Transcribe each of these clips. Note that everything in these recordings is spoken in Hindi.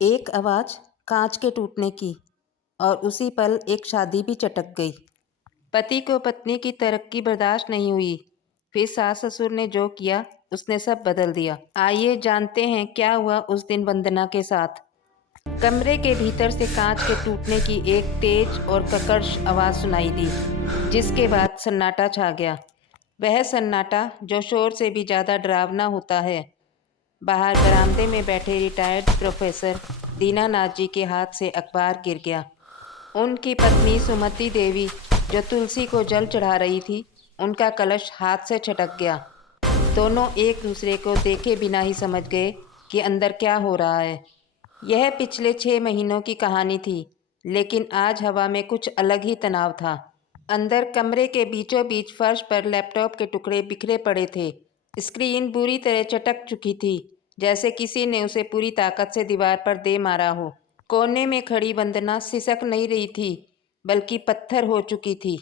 एक आवाज़ कांच के टूटने की और उसी पल एक शादी भी चटक गई। पति को पत्नी की तरक्की बर्दाश्त नहीं हुई। फिर सास ससुर ने जो किया उसने सब बदल दिया। आइए जानते हैं क्या हुआ उस दिन वंदना के साथ। कमरे के भीतर से कांच के टूटने की एक तेज और कर्कश आवाज़ सुनाई दी, जिसके बाद सन्नाटा छा गया। वह सन्नाटा जो शोर से भी ज़्यादा डरावना होता है। बाहर बरामदे में बैठे रिटायर्ड प्रोफेसर दीनानाथ जी के हाथ से अखबार गिर गया। उनकी पत्नी सुमति देवी जो तुलसी को जल चढ़ा रही थी, उनका कलश हाथ से छटक गया। दोनों एक दूसरे को देखे बिना ही समझ गए कि अंदर क्या हो रहा है। यह पिछले 6 महीनों की कहानी थी, लेकिन आज हवा में कुछ अलग ही तनाव था। अंदर कमरे के बीचों बीच फर्श पर लैपटॉप के टुकड़े बिखरे पड़े थे। स्क्रीन बुरी तरह चटक चुकी थी, जैसे किसी ने उसे पूरी ताकत से दीवार पर दे मारा हो। कोने में खड़ी वंदना सिसक नहीं रही थी, बल्कि पत्थर हो चुकी थी।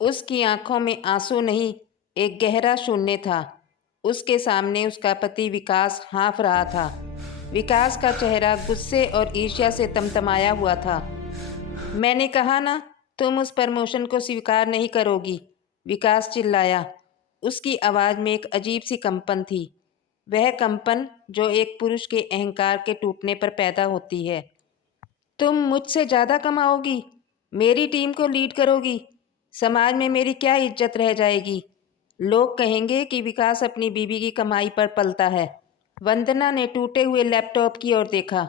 उसकी आंखों में आंसू नहीं, एक गहरा शून्य था। उसके सामने उसका पति विकास हाँफ रहा था। विकास का चेहरा गुस्से और ईर्ष्या से तमतमाया हुआ था। मैंने कहा ना, तुम उस प्रमोशन को स्वीकार नहीं करोगी, विकास चिल्लाया। उसकी आवाज़ में एक अजीब सी कंपन थी, वह कंपन जो एक पुरुष के अहंकार के टूटने पर पैदा होती है। तुम मुझसे ज़्यादा कमाओगी, मेरी टीम को लीड करोगी, समाज में मेरी क्या इज्जत रह जाएगी? लोग कहेंगे कि विकास अपनी बीवी की कमाई पर पलता है। वंदना ने टूटे हुए लैपटॉप की ओर देखा।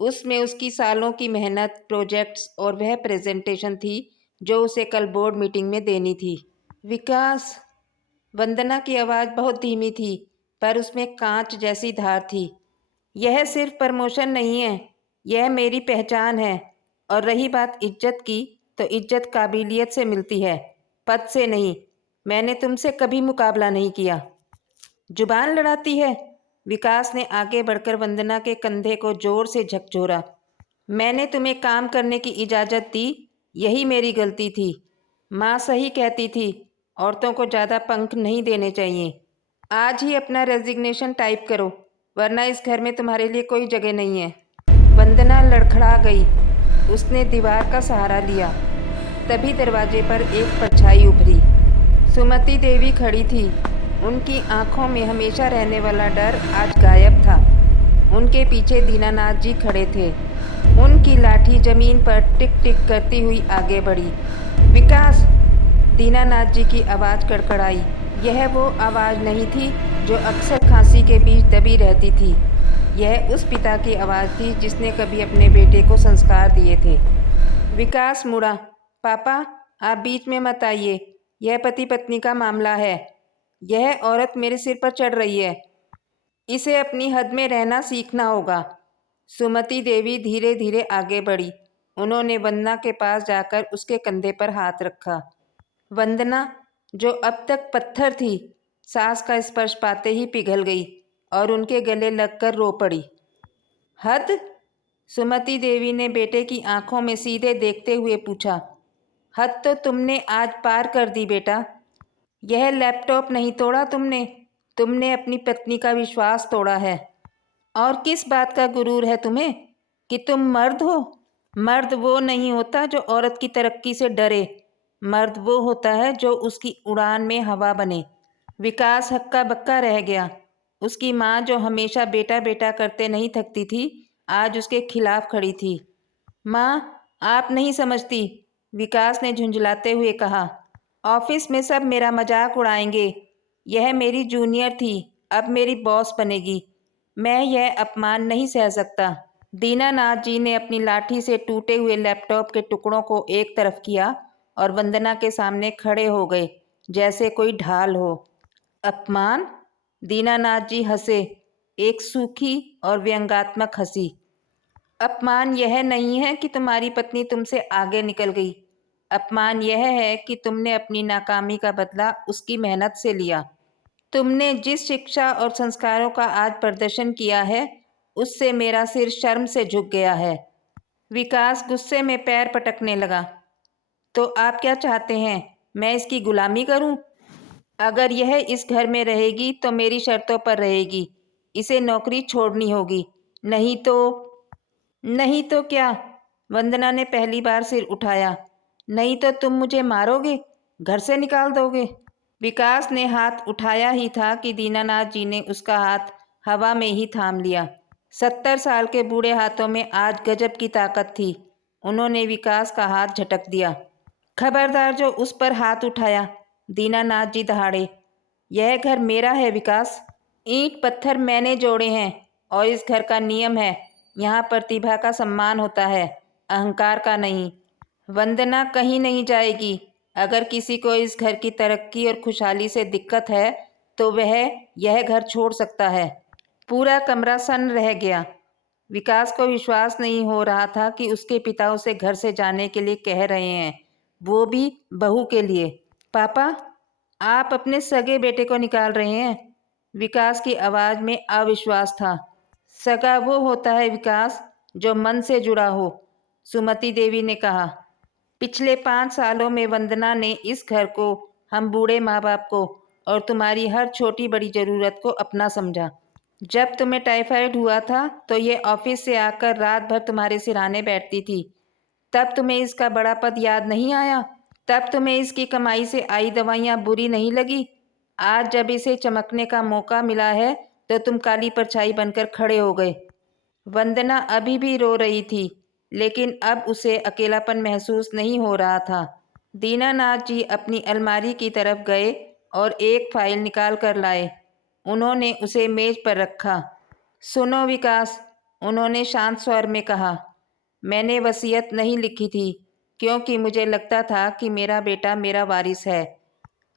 उसमें उसकी सालों की मेहनत, प्रोजेक्ट्स और वह प्रेजेंटेशन थी जो उसे कल बोर्ड मीटिंग में देनी थी। विकास, वंदना की आवाज़ बहुत धीमी थी, पर उसमें कांच जैसी धार थी। यह सिर्फ प्रमोशन नहीं है, यह मेरी पहचान है। और रही बात इज्जत की, तो इज्जत काबिलियत से मिलती है, पद से नहीं। मैंने तुमसे कभी मुकाबला नहीं किया। जुबान लड़ाती है। विकास ने आगे बढ़कर वंदना के कंधे को जोर से झकझोरा। मैंने तुम्हें काम करने की इजाज़त दी, यही मेरी गलती थी। माँ सही कहती थी, औरतों को ज़्यादा पंख नहीं देने चाहिए। आज ही अपना रेजिग्नेशन टाइप करो, वरना इस घर में तुम्हारे लिए कोई जगह नहीं है। वंदना लड़खड़ा गई। उसने दीवार का सहारा लिया। तभी दरवाजे पर एक परछाई उभरी। सुमति देवी खड़ी थी। उनकी आंखों में हमेशा रहने वाला डर आज गायब था। उनके पीछे दीनानाथ जी खड़े थे। उनकी लाठी जमीन पर टिक टिक करती हुई आगे बढ़ी। विकास, दीनानाथ जी की आवाज़ कड़कड़ाई। यह वो आवाज़ नहीं थी जो अक्सर खांसी के बीच दबी रहती थी। यह उस पिता की आवाज़ थी जिसने कभी अपने बेटे को संस्कार दिए थे। विकास मुड़ा। पापा, आप बीच में मत आइए, यह पति पत्नी का मामला है। यह औरत मेरे सिर पर चढ़ रही है, इसे अपनी हद में रहना सीखना होगा। सुमति देवी धीरे धीरे आगे बढ़ी। उन्होंने वंदना के पास जाकर उसके कंधे पर हाथ रखा। वंदना, जो अब तक पत्थर थी, सास का स्पर्श पाते ही पिघल गई और उनके गले लगकर रो पड़ी। हद? सुमति देवी ने बेटे की आंखों में सीधे देखते हुए पूछा। हद तो तुमने आज पार कर दी बेटा। यह लैपटॉप नहीं तोड़ा तुमने, तुमने अपनी पत्नी का विश्वास तोड़ा है। और किस बात का गुरूर है तुम्हें कि तुम मर्द हो? मर्द वो नहीं होता जो औरत की तरक्की से डरे। मर्द वो होता है जो उसकी उड़ान में हवा बने। विकास हक्का बक्का रह गया। उसकी माँ जो हमेशा बेटा बेटा करते नहीं थकती थी, आज उसके खिलाफ खड़ी थी। माँ, आप नहीं समझती, विकास ने झुंझलाते हुए कहा। ऑफिस में सब मेरा मजाक उड़ाएंगे। यह मेरी जूनियर थी, अब मेरी बॉस बनेगी। मैं यह अपमान नहीं सह सकता। दीनानाथ जी ने अपनी लाठी से टूटे हुए लैपटॉप के टुकड़ों को एक तरफ किया और वंदना के सामने खड़े हो गए, जैसे कोई ढाल हो। अपमान? दीनानाथ जी हंसे, एक सूखी और व्यंग्यात्मक हंसी। अपमान यह नहीं है कि तुम्हारी पत्नी तुमसे आगे निकल गई। अपमान यह है कि तुमने अपनी नाकामी का बदला उसकी मेहनत से लिया। तुमने जिस शिक्षा और संस्कारों का आज प्रदर्शन किया है, उससे मेरा सिर शर्म से झुक गया है। विकास गुस्से में पैर पटकने लगा। तो आप क्या चाहते हैं, मैं इसकी गुलामी करूं? अगर यह इस घर में रहेगी तो मेरी शर्तों पर रहेगी। इसे नौकरी छोड़नी होगी, नहीं तो नहीं तो क्या? वंदना ने पहली बार सिर उठाया। नहीं तो तुम मुझे मारोगे, घर से निकाल दोगे? विकास ने हाथ उठाया ही था कि दीनानाथ जी ने उसका हाथ हवा में ही थाम लिया। 70 साल के बूढ़े हाथों में आज गजब की ताकत थी। उन्होंने विकास का हाथ झटक दिया। खबरदार जो उस पर हाथ उठाया, दीनानाथ जी दहाड़े। यह घर मेरा है विकास। ईंट पत्थर मैंने जोड़े हैं और इस घर का नियम है, यहाँ प्रतिभा का सम्मान होता है, अहंकार का नहीं। वंदना कहीं नहीं जाएगी। अगर किसी को इस घर की तरक्की और खुशहाली से दिक्कत है तो वह यह घर छोड़ सकता है। पूरा कमरा सन्न रह गया। विकास को विश्वास नहीं हो रहा था कि उसके पिता उसे घर से जाने के लिए कह रहे हैं, वो भी बहू के लिए। पापा, आप अपने सगे बेटे को निकाल रहे हैं? विकास की आवाज़ में अविश्वास था। सगा वो होता है विकास जो मन से जुड़ा हो, सुमति देवी ने कहा। पिछले 5 सालों में वंदना ने इस घर को, हम बूढ़े माँ बाप को और तुम्हारी हर छोटी बड़ी ज़रूरत को अपना समझा। जब तुम्हें टाइफाइड हुआ था तो ये ऑफिस से आकर रात भर तुम्हारे सिरहाने बैठती थी। तब तुम्हें इसका बड़ा पद याद नहीं आया? तब तुम्हें इसकी कमाई से आई दवाइयाँ बुरी नहीं लगी? आज जब इसे चमकने का मौका मिला है तो तुम काली परछाई बनकर खड़े हो गए। वंदना अभी भी रो रही थी, लेकिन अब उसे अकेलापन महसूस नहीं हो रहा था। दीनानाथ जी अपनी अलमारी की तरफ गए और एक फाइल निकाल कर लाए। उन्होंने उसे मेज पर रखा। सुनो विकास, उन्होंने शांत स्वर में कहा, मैंने वसीयत नहीं लिखी थी क्योंकि मुझे लगता था कि मेरा बेटा मेरा वारिस है,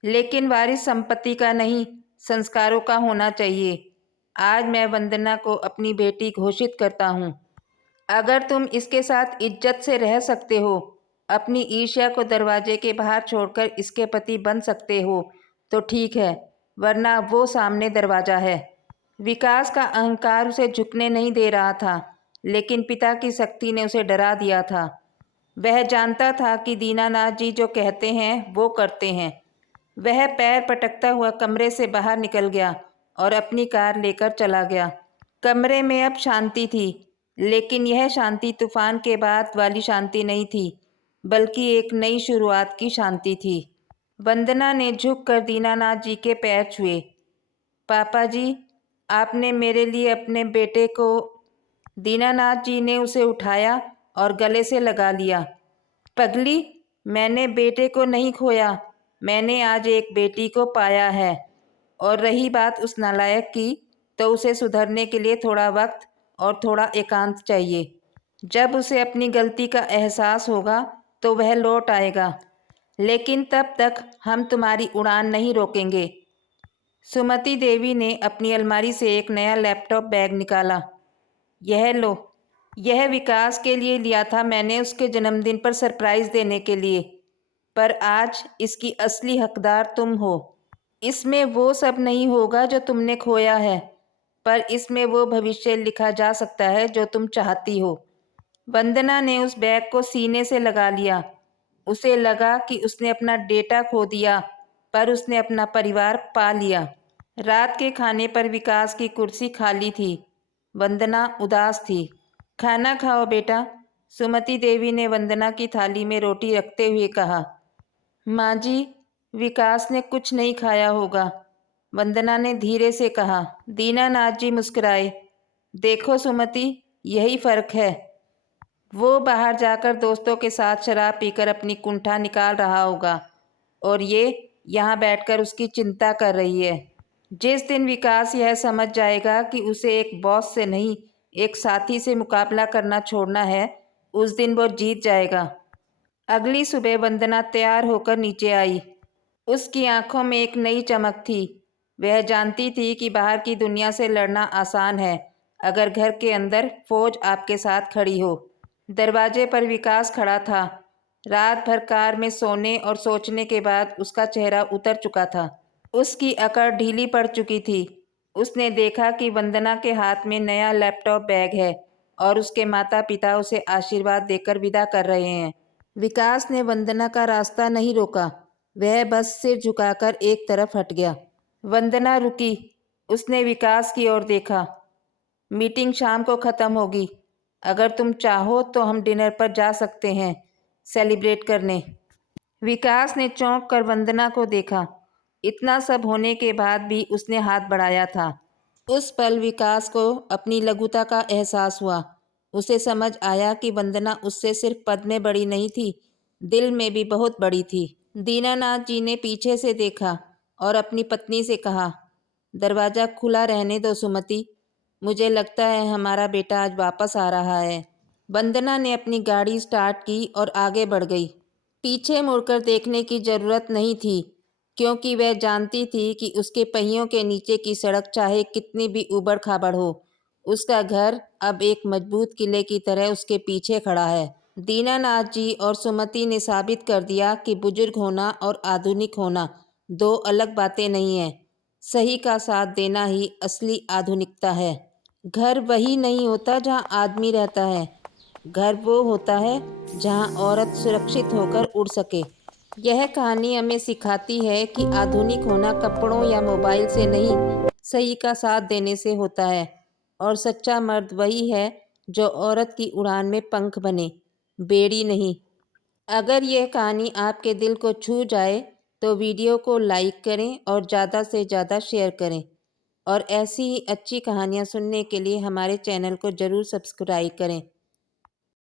लेकिन वारिस संपत्ति का नहीं, संस्कारों का होना चाहिए। आज मैं वंदना को अपनी बेटी घोषित करता हूँ। अगर तुम इसके साथ इज्जत से रह सकते हो, अपनी ईर्ष्या को दरवाजे के बाहर छोड़कर इसके पति बन सकते हो तो ठीक है, वरना वो सामने दरवाजा है। विकास का अहंकार उसे झुकने नहीं दे रहा था, लेकिन पिता की सख्ती ने उसे डरा दिया था। वह जानता था कि दीनानाथ जी जो कहते हैं वो करते हैं। वह पैर पटकता हुआ कमरे से बाहर निकल गया और अपनी कार लेकर चला गया। कमरे में अब शांति थी, लेकिन यह शांति तूफान के बाद वाली शांति नहीं थी, बल्कि एक नई शुरुआत की शांति थी। वंदना ने झुककर दीनानाथ जी के पैर छुए। पापा जी, आपने मेरे लिए अपने बेटे को। दीनानाथ जी ने उसे उठाया और गले से लगा लिया। पगली, मैंने बेटे को नहीं खोया, मैंने आज एक बेटी को पाया है। और रही बात उस नालायक की, तो उसे सुधरने के लिए थोड़ा वक्त और थोड़ा एकांत चाहिए। जब उसे अपनी गलती का एहसास होगा तो वह लौट आएगा, लेकिन तब तक हम तुम्हारी उड़ान नहीं रोकेंगे। सुमति देवी ने अपनी अलमारी से एक नया लैपटॉप बैग निकाला। यह लो, यह विकास के लिए लिया था मैंने, उसके जन्मदिन पर सरप्राइज देने के लिए, पर आज इसकी असली हकदार तुम हो। इसमें वो सब नहीं होगा जो तुमने खोया है, पर इसमें वो भविष्य लिखा जा सकता है जो तुम चाहती हो। वंदना ने उस बैग को सीने से लगा लिया। उसे लगा कि उसने अपना डेटा खो दिया, पर उसने अपना परिवार पा लिया। रात के खाने पर विकास की कुर्सी खाली थी। वंदना उदास थी। खाना खाओ बेटा, सुमति देवी ने वंदना की थाली में रोटी रखते हुए कहा। माँ जी, विकास ने कुछ नहीं खाया होगा, वंदना ने धीरे से कहा। दीनानाथ जी मुस्कुराए। देखो सुमति, यही फर्क है। वो बाहर जाकर दोस्तों के साथ शराब पीकर अपनी कुंठा निकाल रहा होगा और ये यहाँ बैठकर उसकी चिंता कर रही है। जिस दिन विकास यह समझ जाएगा कि उसे एक बॉस से नहीं, एक साथी से मुकाबला करना छोड़ना है, उस दिन वो जीत जाएगा। अगली सुबह वंदना तैयार होकर नीचे आई। उसकी आंखों में एक नई चमक थी। वह जानती थी कि बाहर की दुनिया से लड़ना आसान है, अगर घर के अंदर फौज आपके साथ खड़ी हो। दरवाजे पर विकास खड़ा था। रात भर कार में सोने और सोचने के बाद उसका चेहरा उतर चुका था। उसकी अकड़ ढीली पड़ चुकी थी। उसने देखा कि वंदना के हाथ में नया लैपटॉप बैग है और उसके माता पिता उसे आशीर्वाद देकर विदा कर रहे हैं। विकास ने वंदना का रास्ता नहीं रोका। वह बस सिर झुकाकर एक तरफ हट गया। वंदना रुकी। उसने विकास की ओर देखा। मीटिंग शाम को ख़त्म होगी, अगर तुम चाहो तो हम डिनर पर जा सकते हैं, सेलिब्रेट करने। विकास ने चौंक कर वंदना को देखा। इतना सब होने के बाद भी उसने हाथ बढ़ाया था। उस पल विकास को अपनी लघुता का एहसास हुआ। उसे समझ आया कि वंदना उससे सिर्फ पद में बड़ी नहीं थी, दिल में भी बहुत बड़ी थी। दीनानाथ जी ने पीछे से देखा और अपनी पत्नी से कहा, दरवाज़ा खुला रहने दो सुमति, मुझे लगता है हमारा बेटा आज वापस आ रहा है। वंदना ने अपनी गाड़ी स्टार्ट की और आगे बढ़ गई। पीछे मुड़कर देखने की जरूरत नहीं थी, क्योंकि वह जानती थी कि उसके पहियों के नीचे की सड़क चाहे कितनी भी ऊबड़ खाबड़ हो, उसका घर अब एक मजबूत किले की तरह उसके पीछे खड़ा है। दीनानाथ जी और सुमति ने साबित कर दिया कि बुजुर्ग होना और आधुनिक होना दो अलग बातें नहीं हैं। सही का साथ देना ही असली आधुनिकता है। घर वही नहीं होता जहाँ आदमी रहता है, घर वो होता है जहाँ औरत सुरक्षित होकर उड़ सके। यह कहानी हमें सिखाती है कि आधुनिक होना कपड़ों या मोबाइल से नहीं, सही का साथ देने से होता है। और सच्चा मर्द वही है जो औरत की उड़ान में पंख बने, बेड़ी नहीं। अगर यह कहानी आपके दिल को छू जाए तो वीडियो को लाइक करें और ज़्यादा से ज़्यादा शेयर करें। और ऐसी ही अच्छी कहानियाँ सुनने के लिए हमारे चैनल को ज़रूर सब्सक्राइब करें।